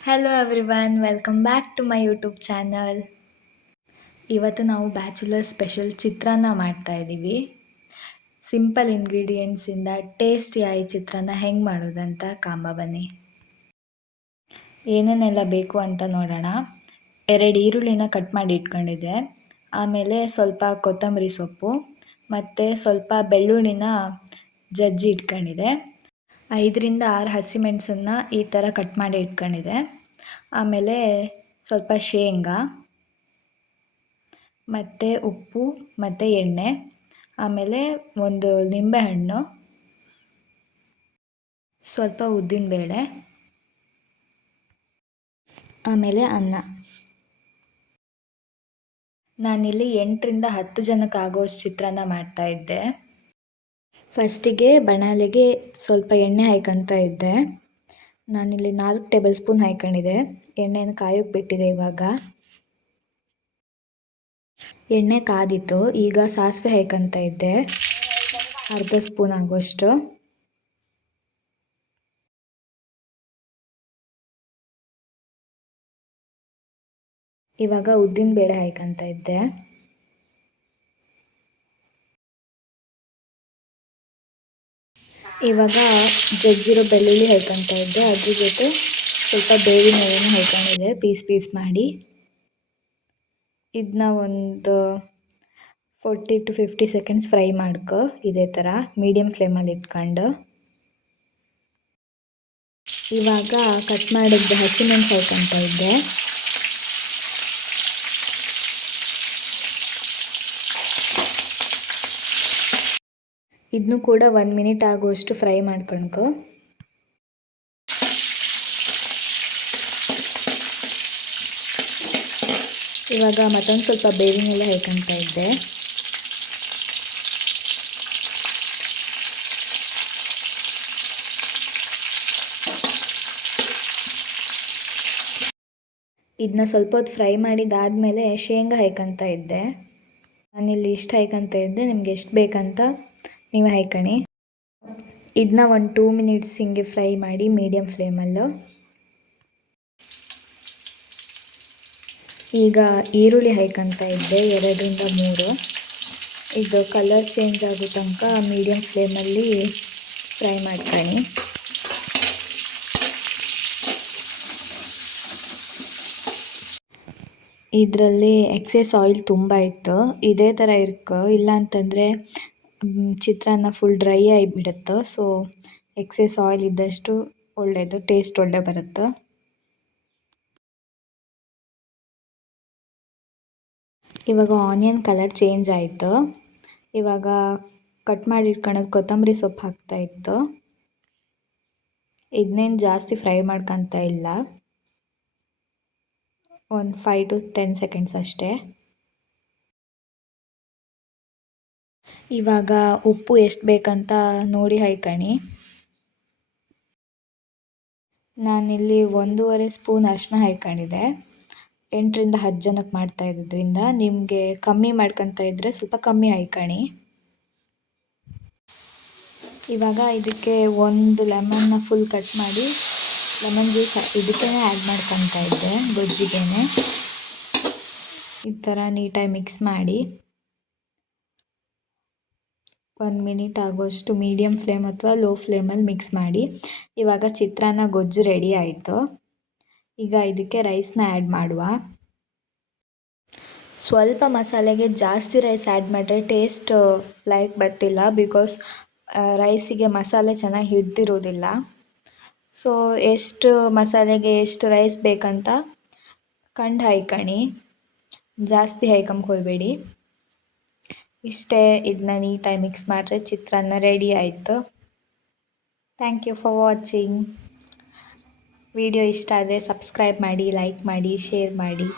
Hello everyone, welcome back to my YouTube channel. ಇವತ್ತು ನಾವು bachelor special ಚಿತ್ರಾನ್ನ ಮಾಡ್ತಾ ಇದ್ದೀವಿ. ಸಿಂಪಲ್ ಇಂಗ್ರೀಡಿಯೆಂಟ್ಸಿಂದ ಟೇಸ್ಟಿಯಾಗಿ ಚಿತ್ರಾನ್ನ ಹೆಂಗೆ ಮಾಡೋದಂತ ಕಾಂಬ ಬನ್ನಿ. ಏನೇನೆಲ್ಲ ಬೇಕು ಅಂತ ನೋಡೋಣ. 2 ಈರುಳ್ಳಿನ ಕಟ್ ಮಾಡಿ ಇಟ್ಕೊಂಡಿದ್ದೆ. ಆಮೇಲೆ ಸ್ವಲ್ಪ ಕೊತ್ತಂಬರಿ ಸೊಪ್ಪು ಮತ್ತು ಸ್ವಲ್ಪ ಬೆಳ್ಳುಳ್ಳಿನ ಜಜ್ಜಿ ಇಟ್ಕೊಂಡಿದ್ದೆ. 5ರಿಂದ 6 ಹಸಿಮೆಣಸನ್ನ ಈ ಥರ ಕಟ್ ಮಾಡಿ ಇಟ್ಕೊಂಡಿದ್ದೆ. ಆಮೇಲೆ ಸ್ವಲ್ಪ ಶೇಂಗಾ ಮತ್ತು ಉಪ್ಪು ಮತ್ತು ಎಣ್ಣೆ, ಆಮೇಲೆ ಒಂದು ನಿಂಬೆಹಣ್ಣು, ಸ್ವಲ್ಪ ಉದ್ದಿನಬೇಳೆ, ಆಮೇಲೆ ಅನ್ನ. ನಾನಿಲ್ಲಿ 8ರಿಂದ 10 ಜನಕ್ಕೆ ಆಗೋಷ್ಟು ಚಿತ್ರಾನ್ನ ಮಾಡ್ತಾಯಿದ್ದೆ. ಫಸ್ಟಿಗೆ ಬಾಣಲೆಗೆ ಸ್ವಲ್ಪ ಎಣ್ಣೆ ಹಾಯ್ಕೊಳ್ತಾ ಇದ್ದೆ. ನಾನಿಲ್ಲಿ 4 ಟೇಬಲ್ ಸ್ಪೂನ್ ಹಾಯ್ಕೊಂಡಿದ್ದೆ. ಎಣ್ಣೆನ ಕಾಯೋಕ್ಕೆ ಬಿಟ್ಟಿದೆ. ಇವಾಗ ಎಣ್ಣೆ ಕಾದಿತ್ತು. ಈಗ ಸಾಸಿವೆ ಹಾಯ್ಕೊಳ್ತಾ ಇದ್ದೆ, ಅರ್ಧ ಸ್ಪೂನ್ ಆಗೋಷ್ಟು. ಇವಾಗ ಉದ್ದಿನಬೇಳೆ ಹಾಯ್ಕೊಳ್ತಾ ಇದ್ದೆ. ಇವಾಗ ಜಜ್ಜಿರೋ ಬೆಳ್ಳುಳ್ಳಿ ಹಾಯ್ಕೊಳ್ತಾ ಇದ್ದೆ. ಅದ್ರ ಜೊತೆ ಸ್ವಲ್ಪ ಬೇವಿನ ಎಲೆನ ಹಾಯ್ಕೊಂಡಿದ್ದೆ ಪೀಸ್ ಮಾಡಿ. ಇದನ್ನ ಒಂದು 40 to 50 ಸೆಕೆಂಡ್ಸ್ ಫ್ರೈ ಮಾಡ್ಕೊ. ಇದೇ ಥರ ಮೀಡಿಯಮ್ ಫ್ಲೇಮಲ್ಲಿ ಇಟ್ಕೊಂಡು. ಇವಾಗ ಕಟ್ ಮಾಡಿದ್ದ ಹಸಿಮೆಣಸು ಹಾಯ್ಕೊಳ್ತಾ ಇದ್ದೆ. ಇದನ್ನು ಕೂಡ 1 ಮಿನಿಟ್ ಆಗುವಷ್ಟು ಫ್ರೈ ಮಾಡ್ಕೊಳ್ಕೊ. ಇವಾಗ ಮತ್ತೊಂದು ಸ್ವಲ್ಪ ಬೇವಿನ ಎಲೆ ಹಾಯ್ಕೊಳ್ತಾ ಇದ್ದೆ. ಇದನ್ನ ಸ್ವಲ್ಪ ಹೊತ್ತು ಫ್ರೈ ಮಾಡಿದ್ದಾದಮೇಲೆ ಶೇಂಗಾ ಹಾಯ್ಕೊಳ್ತಾ ಇದ್ದೆ. ನಾನಿಲ್ಲಿ ಇಷ್ಟು ಹಾಯ್ಕೊಳ್ತಾ ಇದ್ದೆ. ನಿಮ್ಗೆ ಎಷ್ಟು ಬೇಕಂತ ನೀವು ಹಾಯ್ಕೊಳ್ಳಿ. ಇದನ್ನ ಒಂದು 2 ಮಿನಿಟ್ಸ್ ಹಿಂಗೆ ಫ್ರೈ ಮಾಡಿ ಮೀಡಿಯಮ್ ಫ್ಲೇಮಲ್ಲು. ಈಗ ಈರುಳ್ಳಿ ಹಾಯ್ಕೊಳ್ತಾ ಇದ್ದೆ, 2ರಿಂದ 3. ಇದು ಕಲರ್ ಚೇಂಜ್ ಆಗೋ ತನಕ ಮೀಡಿಯಮ್ ಫ್ಲೇಮಲ್ಲಿ ಫ್ರೈ ಮಾಡ್ಕೊಳ್ಳಿ. ಇದರಲ್ಲಿ ಎಕ್ಸೆಸ್ ಆಯಿಲ್ ತುಂಬ ಇತ್ತು. ಇದೇ ಥರ ಇರ್ಕೊ, ಇಲ್ಲ ಅಂತಂದರೆ ಚಿತ್ರಾನ್ನ ಫುಲ್ ಡ್ರೈ ಆಗಿಬಿಡುತ್ತೆ. ಸೊ ಎಕ್ಸೆಸ್ ಆಯಿಲ್ ಇದ್ದಷ್ಟು ಒಳ್ಳೆಯದು, ಟೇಸ್ಟ್ ಒಳ್ಳೆ ಬರುತ್ತೆ. ಇವಾಗ ಆನಿಯನ್ ಕಲರ್ ಚೇಂಜ್ ಆಯಿತು. ಇವಾಗ ಕಟ್ ಮಾಡಿ ಇಟ್ಕೊಳ್ಳೋದು ಕೊತ್ತಂಬರಿ ಸೊಪ್ಪು ಹಾಕ್ತಾಯಿತ್ತು. ಇದನ್ನೇನು ಜಾಸ್ತಿ ಫ್ರೈ ಮಾಡ್ಕೊತ ಇಲ್ಲ, ಒಂದು 5 to 10 ಸೆಕೆಂಡ್ಸ್ ಅಷ್ಟೇ. ಇವಾಗ ಉಪ್ಪು ಎಷ್ಟು ಬೇಕಂತ ನೋಡಿ ಹಾಯ್ಕೊಳ್ಳಿ. ನಾನಿಲ್ಲಿ 1.5 ಸ್ಪೂನ್ ಅರಿಶಿನ ಹಾಯ್ಕೊಂಡಿದ್ದೆ. 8ರಿಂದ 10 ಜನಕ್ಕೆ ಮಾಡ್ತಾ ಇದ್ದಿದ್ದರಿಂದ ನಿಮಗೆ ಕಮ್ಮಿ ಮಾಡ್ಕೊತ ಇದ್ದರೆ ಸ್ವಲ್ಪ ಕಮ್ಮಿ ಹಾಯ್ಕೊಳ್ಳಿ. ಇವಾಗ ಇದಕ್ಕೆ ಒಂದು ಲೆಮನ್ನ ಫುಲ್ ಕಟ್ ಮಾಡಿ ಲೆಮನ್ ಜ್ಯೂಸ್ ಇದಕ್ಕೇ ಆ್ಯಡ್ ಮಾಡ್ಕೊತಾ ಇದ್ದೆ, ಗೊಜ್ಜಿಗೆ. ಈ ಥರ ನೀಟಾಗಿ ಮಿಕ್ಸ್ ಮಾಡಿ 1 ಮಿನಿಟ್ ಆಗೋಷ್ಟು ಮೀಡಿಯಮ್ ಫ್ಲೇಮ್ ಅಥವಾ ಲೋ ಫ್ಲೇಮಲ್ಲಿ ಮಿಕ್ಸ್ ಮಾಡಿ. ಇವಾಗ ಚಿತ್ರಾನ್ನ ಗೊಜ್ಜು ರೆಡಿ ಆಯಿತು. ಈಗ ಇದಕ್ಕೆ ರೈಸ್ನ ಆ್ಯಡ್ ಮಾಡುವ. ಸ್ವಲ್ಪ ಮಸಾಲೆಗೆ ಜಾಸ್ತಿ ರೈಸ್ ಆ್ಯಡ್ ಮಾಡಿದ್ರೆ ಟೇಸ್ಟ್ ಲೈಕ್ ಬರ್ತಿಲ್ಲ, ಬಿಕಾಸ್ ರೈಸಿಗೆ ಮಸಾಲೆ ಚೆನ್ನಾಗಿ ಹಿಡ್ದಿರೋದಿಲ್ಲ. ಸೊ ಎಷ್ಟು ಮಸಾಲೆಗೆ ಎಷ್ಟು ರೈಸ್ ಬೇಕಂತ ಕಂಡು ಹಾಯ್ಕೊಳ್ಳಿ, ಜಾಸ್ತಿ ಹಾಯ್ಕೊಂಬ ಹೋಗಬೇಡಿ. ಇಷ್ಟೇ, ಇದನ್ನ ನೀಟಾಗಿ ಮಿಕ್ಸ್ ಮಾಡಿದ್ರೆ ಚಿತ್ರಾನ್ನ ರೆಡಿ ಆಯಿತು. Thank you for watching. Video ಇಷ್ಟ ಆದರೆ ಸಬ್ಸ್ಕ್ರೈಬ್ ಮಾಡಿ, ಲೈಕ್ ಮಾಡಿ, ಶೇರ್ ಮಾಡಿ.